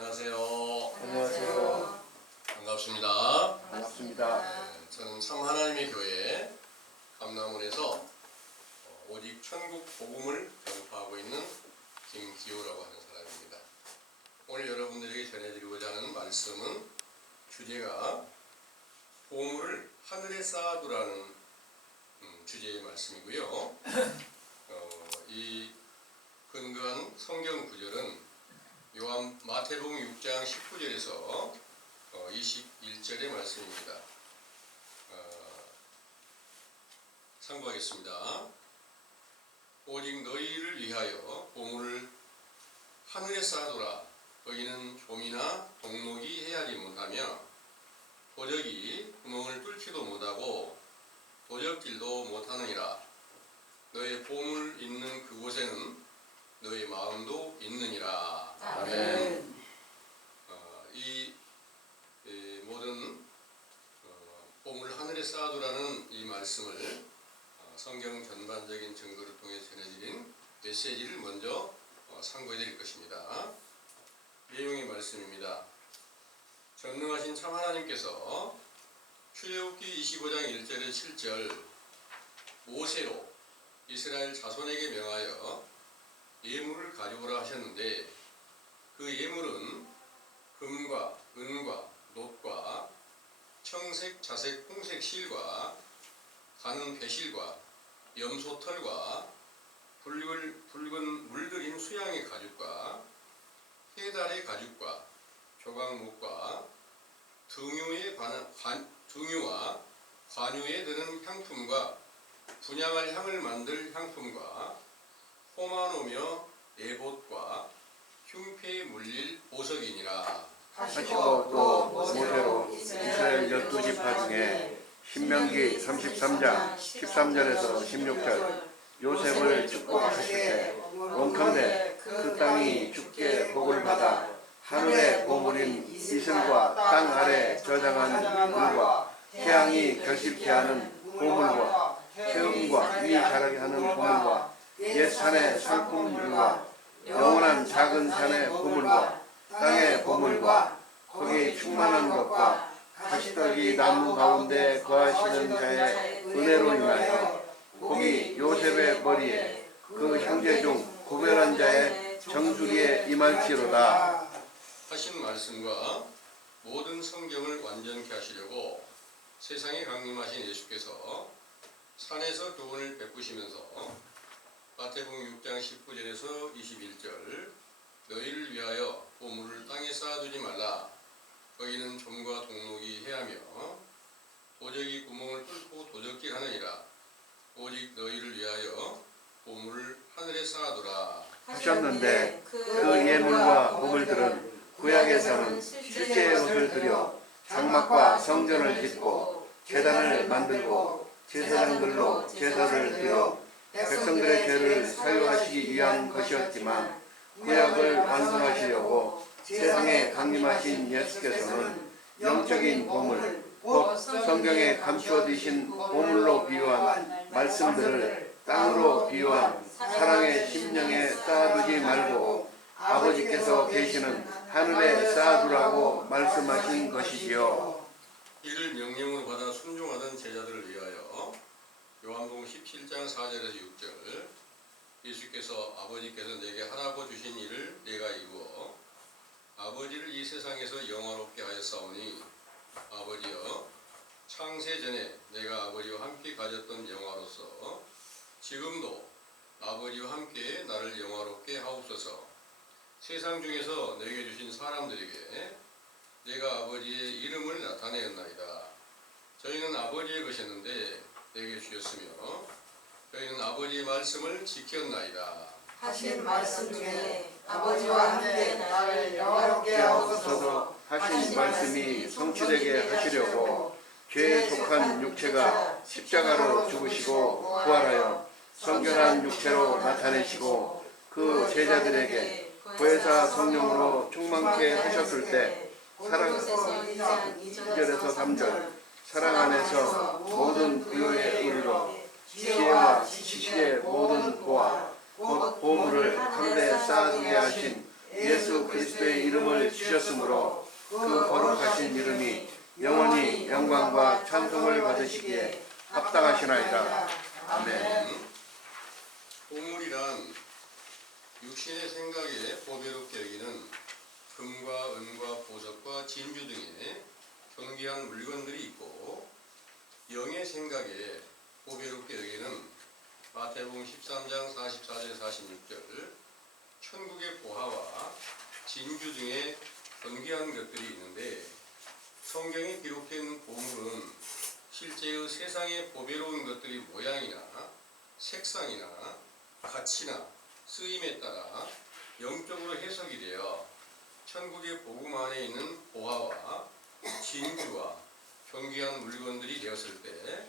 안녕하세요. 안녕하세요. 반갑습니다. 반갑습니다. 저는 참 하나님의 교회 감남원에서 오직 천국 복음을 전파하고 있는 김기호라고 하는 사람입니다. 오늘 여러분들에게 전해드리고자 하는 말씀은 주제가 보물을 하늘에 쌓아두라는 주제의 말씀이고요. 이 근거한 성경 구절은 마태복음 6장 19절에서 21절의 말씀입니다. 참고하겠습니다. 오직 너희를 위하여 보물을 하늘에 쌓아두라. 거기는 좀이나 동록이 헤아리 못하며 도적이 구멍을 뚫지도 못하고 도적질도 못하느니라. 너의 보물 있는 그곳에는 너의 마음도 있느니라. 아멘. 이 모든 보물 하늘에 쌓아두라는 이 말씀을 성경 전반적인 증거를 통해 전해드린 메시지를 먼저 참고해 드릴 것입니다. 내용의 말씀입니다. 전능하신 참 하나님께서 출애굽기 25장 1절에 7절 모세로 이스라엘 자손에게 명하여 예물을 가져오라 하셨는데 그 예물은 금과 은과 놋과 청색, 자색, 홍색 실과 가는 배실과 염소털과 붉은 물들인 수양의 가죽과 해달의 가죽과 조각목과 등유와 관유에 드는 향품과 분향할 향을 만들 향품과 호마노며 에봇과 흉패에 물릴 보석이니라. 하시고 또 모세로 이스라엘 12지파 중에 신명기 33장 13절에서 16절 요셉을 축복하실 때 원컨대 그 땅이 주께 복을 받아 하늘의 보물인 이슬과 땅 아래 저장한 물과 태양이 결실케 하는 보물과 태음과 이 자라게 하는 보물과 옛 산의 상품물과 영원한 작은 산의 보물과 땅의 보물과 거기 충만한 것과 가시떨기 나무 가운데 거하시는 자의 은혜로 인하여 거기 요셉의 머리에 그 형제 중 구별한 자의 정수리에 임할지로다 하신 말씀과 모든 성경을 완전케 하시려고 세상에 강림하신 예수께서 산에서 교훈을 베푸시면서 마태복음 6장 19절에서 21절 너희를 위하여 보물을 땅에 쌓아두지 말라. 거기는 좀과 동록이 해하며 도적이 구멍을 뚫고 도적질하느니라. 오직 너희를 위하여 보물을 하늘에 쌓아두라 하셨는데 그 예물과 보물들은 구약에서는 실제의 옷을 들여 장막과 성전을 짓고 제단을 만들고 제사장들로 제사를 드려 백성들의 죄를 사유하시기 위한 것이었지만 구약을 완성하시려고 세상에 강림하신 예수께서는 영적인 보물, 곧 성경에 감추어두신 보물로 비유한 말씀들을 땅으로 비유한 사랑의 심령에 쌓아두지 말고 아버지께서 계시는 하늘에 쌓아두라고 말씀하신 것이지요. 이를 명령으로 받아 순종하던 제자들을 위하여 요한복음 17장 4절에서 6절 예수께서 아버지께서 내게 하라고 주신 일을 내가 이루어 아버지를 이 세상에서 영화롭게 하였사오니 아버지여 창세 전에 내가 아버지와 함께 가졌던 영화로서 지금도 아버지와 함께 나를 영화롭게 하옵소서. 세상 중에서 내게 주신 사람들에게 내가 아버지의 이름을 나타내었나이다. 저희는 아버지의 것이었는데 내게 주셨으며 저희는 아버지의 말씀을 지켰나이다. 하신 말씀 중에 아버지와 함께 나를 영화롭게 하옵소서 하신 말씀이 성취되게 하시려고 죄에 속한 육체가 십자가로 죽으시고 부활하여 성결한 육체로 나타내시고 그 제자들에게 보혜사 성령으로 충만케 하셨을 때 사랑 2절에서 3절 사랑 안에서 모든 부요에 이르러 지혜와 지식의 모든 보화 곧 보물을 하늘에 쌓아두게 하신 예수 그리스도의 이름을 주셨으므로 그 거룩하신 이름이 영원히 영광과 찬송을 받으시기에 합당하시나이다. 아멘. 보물이란 육신의 생각에 보배롭게 여기는 금과 은과 보석과 진주 등의 존귀한 물건들이 있고, 영의 생각에 보배롭게 여기는 마태복음 13장 44절 46절 천국의 보화와 진주 등의 존귀한 것들이 있는데, 성경에 기록된 보물은 실제의 세상의 보배로운 것들이 모양이나 색상이나 가치나 쓰임에 따라 영적으로 해석이 되어 천국의 복음 안에 있는 보화와 진주와 존귀한 물건들이 되었을 때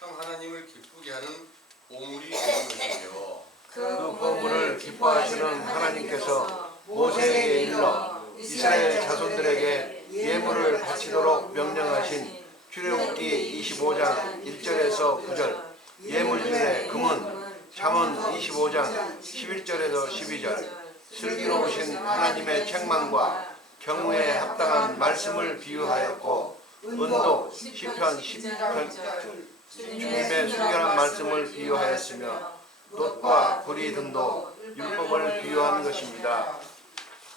참 하나님을 기쁘게 하는 보물이 되는 것이죠. 그 보물을 기뻐하시는 하나님께서 모세에게 일러 이스라엘 자손들에게 예물을 바치도록 명령하신 출애굽기 25장 1절에서 9절 예물들의 금은 잠언 25장 11절에서 12절 슬기로우신 하나님의 책망과 경우에 합당한 말씀을 비유하였고, 은도 시편 10편 주님의 순결한 말씀을 비유하였으며 놋과 구리 등도 율법을 비유한 것입니다.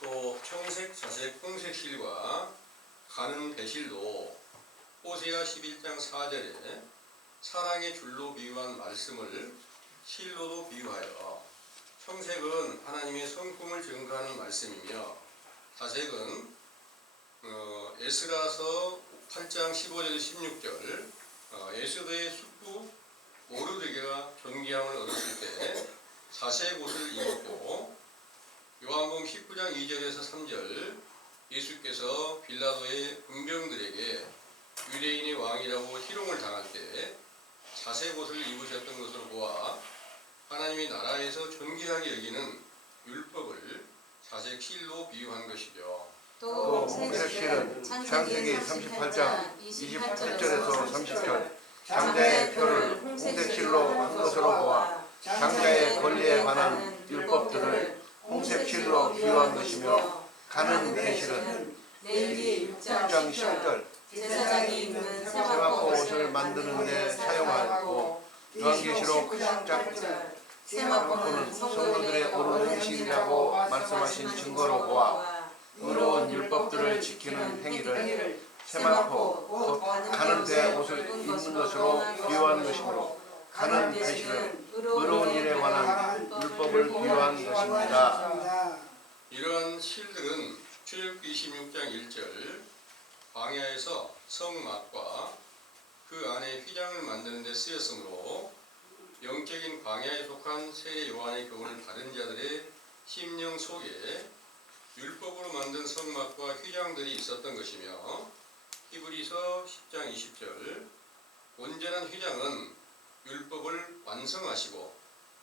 또 청색, 자색, 홍색실과 가는 배실도 호세아 11장 4절에 사랑의 줄로 비유한 말씀을 실로도 비유하여 청색은 하나님의 성품을 증거하는 말씀이며, 자색은 에스라서 8장 15절 16절 에스더의 숙부 모르드게가 존귀함을 얻었을 때 자색 옷을 입었고, 요한복음 19장 2절에서 3절 예수께서 빌라도의 군병들에게 유대인의 왕이라고 희롱을 당할 때 자색 옷을 입으셨던 것으로 보아 하나님의 나라에서 존귀하게 여기는 율법을 자색 실로 비유한 것이죠. 또 홍색실은 창세기 38장 28절에서 30절 장자의 표를 홍색실로 한 것으로 보아 장자의 권리에 관한 율법들을 홍색실로 비유한 것이며, 가는 배실은 레위기 6장 10절 제사장이 입는 세마포 옷을 만드는 데 사용하였고, 요한계시록 10장 세마포는 성도들의 옳은 행실이라고 말씀하신 증거로 보아 의로운 율법들을 지키는 행위를 세마포 곧 가는 배 옷을 입는 것으로 비유한 것이므로, 가는 배실은 의로운 일에 관한 율법을 비유한 것입니다. 이러한 실들은 출애굽기 26장 1절 광야에서 성막과 그 안에 휘장을 만드는 데 쓰였으므로 영적인 광야에 속한 세례 요한의 교훈을 받은 자들의 심령 속에 율법으로 만든 성막과 휘장들이 있었던 것이며, 히브리서 10장 20절 온전한 휘장은 율법을 완성하시고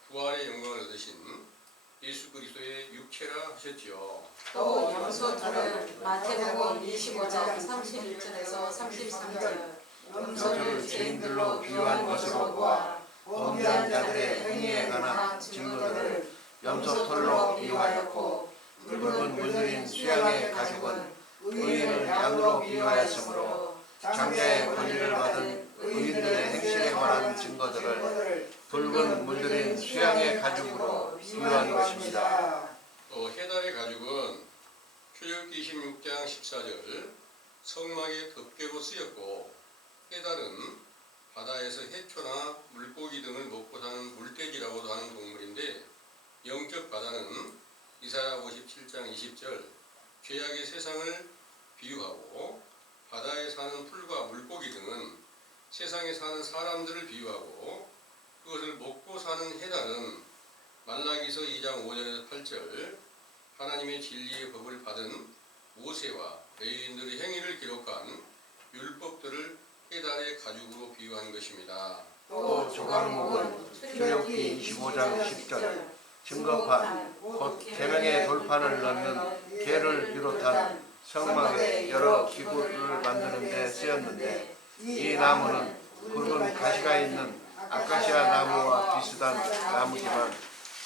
부활의 영광을 얻으신 예수 그리스도의 육체라 하셨지요. 또 염소털은 마태복음 25장 31절에서 33절 염소를 죄인들로 비유한 것으로 보아 범죄한 자들의 행위에 관한 증거들을 염소털로 비유하였고, 붉은 물들인 수양의 가죽은 의인을 양으로 비유하였으므로 장자의 권위를 받은 의인들의 행실에 관한 증거들을 붉은 물들인 수양의 가죽으로 비유한 것입니다. 또 해달의 가죽은 출애굽기 26장 14절 성막에 덮개로 쓰였고, 해달은 바다에서 해초나 물고기 등을 먹고 사는 물돼지라고도 하는 동물인데, 영적 바다는 이사야 57장 20절 죄악의 세상을 비유하고, 바다에 사는 풀과 물고기 등은 세상에 사는 사람들을 비유하고, 그것을 먹고 사는 해달은 말라기서 2장 5절에서 8절 하나님의 진리의 법을 받은 모세와 레위인들의 행위를 기록한 율법들을 해달의 가죽으로 비유한 것입니다. 또 조각목은 출애굽기 25장 10절 증거판 곧 계명의 돌판을 넣는 개를 비롯한 성막에 여러 기구를 만드는 데 쓰였는데, 이 나무는 굵은 가시가 있는 아카시아 나무와 비슷한 나무지만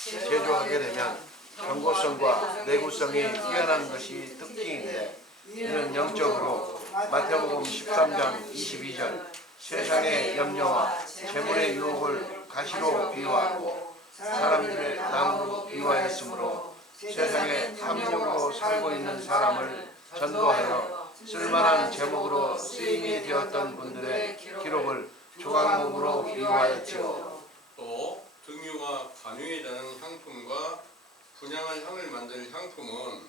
제조하게 되면 경고성과 내구성이 뛰어난 것이 특징인데 이는 영적으로 마태복음 13장 22절 세상의 염려와 재물의 유혹을 가시로 비유하고 사람들의 나무로 비유하였으므로 세상에 탐욕으로 살고 있는 사람을 전도하여 쓸만한 제목으로 쓰임이 되었던 분들의 기록을 조각목으로 비유하였지요. 또 등유와 관유에 대한 향품과 분향한 향을 만들 향품은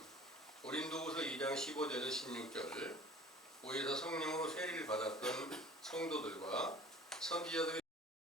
고린도후서 2장 15절에서 16절, 오에서 성령으로 세례를 받았던 성도들과 선지자들의